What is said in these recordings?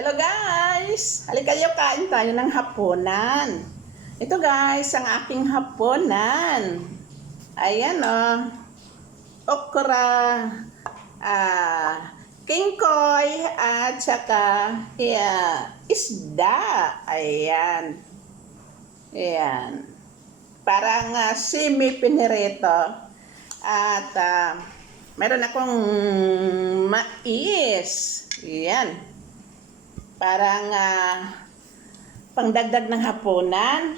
Hello guys! Halika kayo, kain tayo ng hapunan. Ito guys, ang aking hapunan. Ayan o. Oh. Okra, ah, kingkoy, at saka yeah, isda. Ayan. Ayan. Parang uh, semi-pinirito. At ah, meron akong mais. Ayan parang uh, pangdagdag ng hapunan.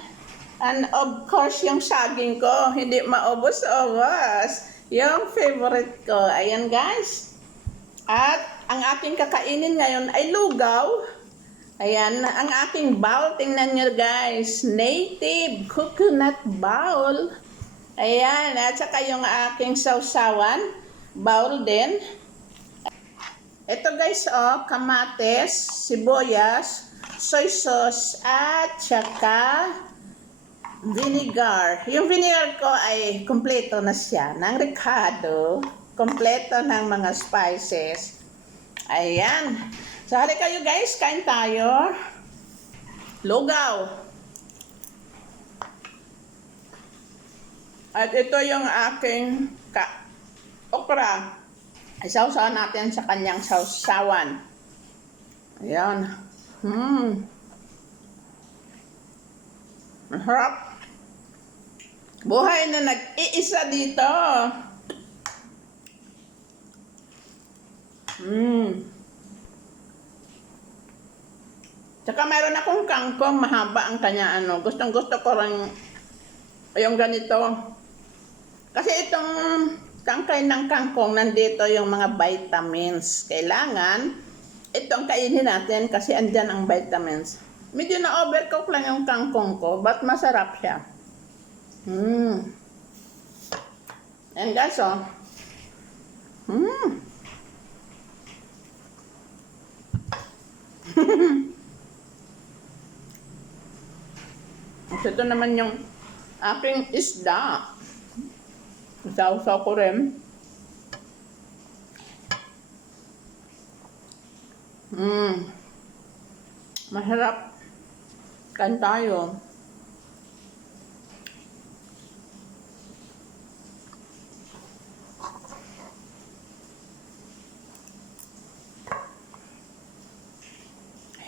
And of course, yung saging ko, hindi maubos-ubos. Yung favorite ko. Ayan guys. At ang aking kakainin ngayon ay lugaw. Ayan, ang aking bowl, tingnan nyo guys. Native coconut bowl. Ayan, at saka yung aking sausawan, bowl din. Ito guys, oh, kamates, sibuyas, soy sauce, at saka vinegar. Yung vinegar ko ay kompleto na siya ng Ricardo. Kompleto ng mga spices. Ayan. So, hali kayo guys, kain tayo. Lugaw. At ito yung aking ka okra. Isawsaw natin sa kanyang sausawan. Ayan. Hmm. Masarap. Buhay na nag-iisa dito. Hmm. Tsaka mayroon akong kangkong mahaba ang kanya ano. Gustong gusto ko rin yung ganito. Kasi itong kangkay ng kangkong, nandito yung mga vitamins. Kailangan, itong kainin natin kasi andyan ang vitamins. Medyo na-overcook lang yung kangkong ko, but masarap siya. Hmm. And guys, oh. Hmm. Ito naman yung aking isda. Sausaw ko rin. Mmm. Masarap. Kan tayo.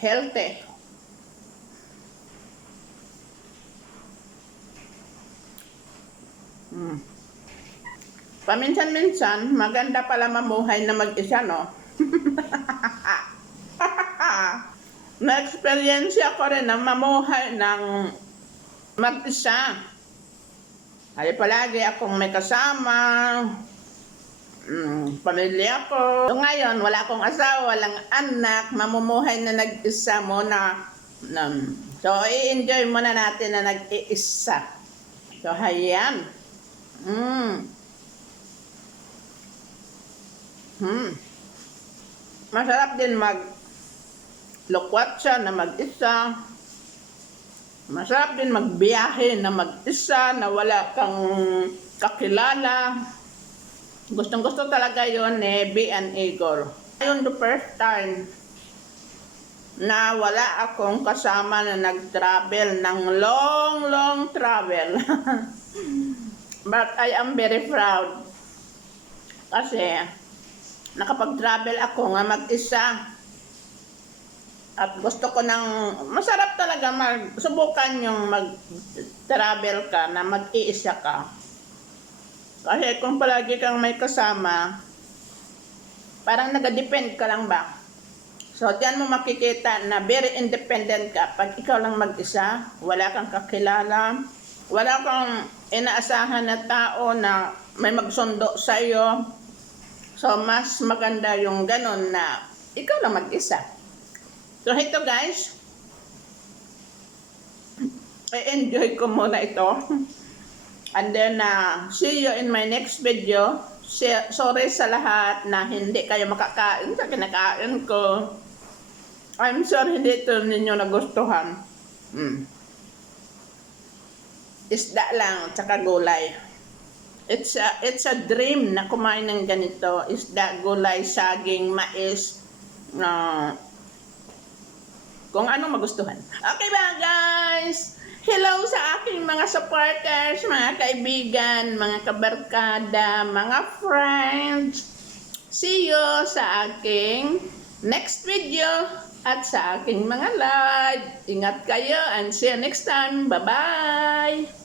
Healthy. Mm. Paminsan-minsan, maganda pala mamuhay na mag-isa, no? Na-experience ko rin na mamuhay ng mag-isa. Ay palagi akong may kasama, mm, pamilya ko. So ngayon, wala akong asawa, walang anak, mamumuhay na nag-isa mo na, na so i-enjoy muna natin na nag-iisa. So hayan. Mm. Hmm. Masarap din mag lukwat siya na mag-isa. Masarap din magbiyahe na mag-isa na wala kang kakilala. Gustong gusto talaga yon ni B and Igor. Ayun the first time na wala akong kasama na nag-travel ng long, long travel. But I am very proud. Kasi nakapag-travel ako nga mag-isa. At gusto ko ng, masarap talaga mag, subukan yung mag-travel ka na mag-iisa ka. Kasi kung palagi kang may kasama, parang nag-depend ka lang ba? So, diyan mo makikita na very independent ka. Pag ikaw lang mag-isa, wala kang kakilala, wala kang inaasahan na tao na may magsundo sa iyo, So, mas maganda yung ganun na ikaw lang mag-isa. So, ito guys, i-enjoy ko muna ito. And then, uh, see you in my next video. Sorry sa lahat na hindi kayo makakain sa kinakain ko. I'm sure hindi ito ninyo nagustuhan. Mm. Isda lang, tsaka gulay. It's a, it's a dream na kumain ng ganito. Isda, gulay, saging, mais, uh, kung anong magustuhan. Okay ba guys? Hello sa aking mga supporters, mga kaibigan, mga kabarkada, mga friends. See you sa aking next video at sa aking mga live. Ingat kayo and see you next time. Bye-bye!